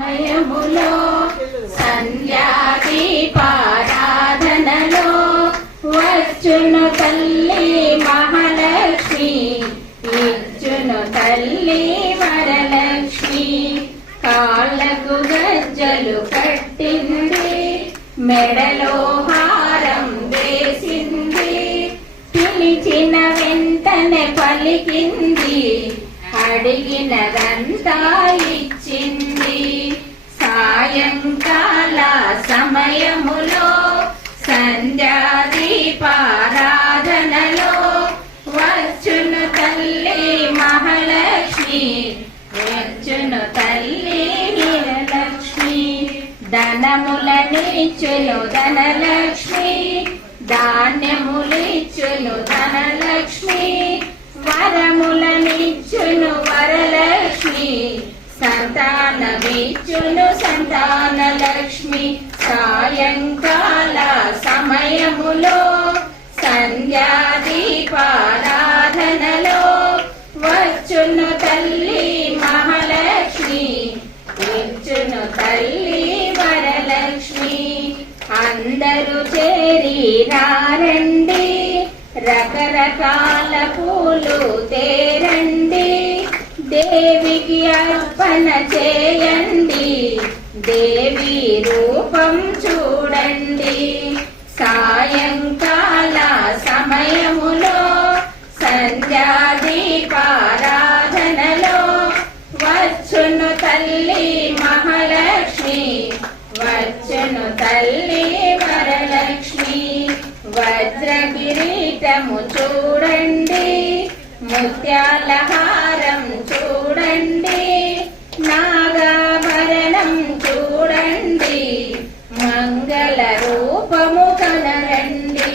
సమయములో సంధ్యాదీపారాధనలో వచ్చును తల్లి మహాలక్ష్మి ఇచ్చును తల్లి వరలక్ష్మి. కాళ్ళకు గజ్జలు కట్టింది మెడలో హారం వేసింది. పిలిచిన వెంటనే పలికింది అడిగినదంతా ఇచ్చింది సాయంకాల సమయములో సంధ్యాదీపారాధనలో వచ్చును తల్లి మహాలక్ష్మి వచ్చును తల్లి వీరలక్ష్మి ధనములనిచ్చును ధనలక్ష్మి ధాన్యములిచ్చును ధనలక్ష్మి. వరములనిచ్చును వరలక్ష్మి సంతానమిచ్చును సంతాన లక్ష్మి సాయంకాల సమయములో సంధ్యాదీపారాధనలో వచ్చును తల్లి మహాలక్ష్మి ఇచ్చును తల్లి వరలక్ష్మి. అందరూ చేరి రారండి రకరకాల పూలు తేరండి దేవికి అర్పణ చేయండి. దేవి రూపం చూడండి. సాయంకాల సమయములో సంధ్యాదీపారాధనలో వచ్చును తల్లి మహాలక్ష్మి వచ్చును తల్లి వరలక్ష్మి. వజ్ర కిరీటము చూడండి. ముత్యాల హారం చూడండి నాగాభరణం చూడండి మంగళ రూపము కలరండి.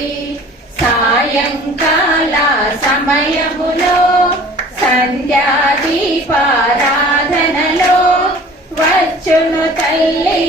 సాయంకాల సమయములో సంధ్యాదీపారాధనలో వచ్చును తల్లి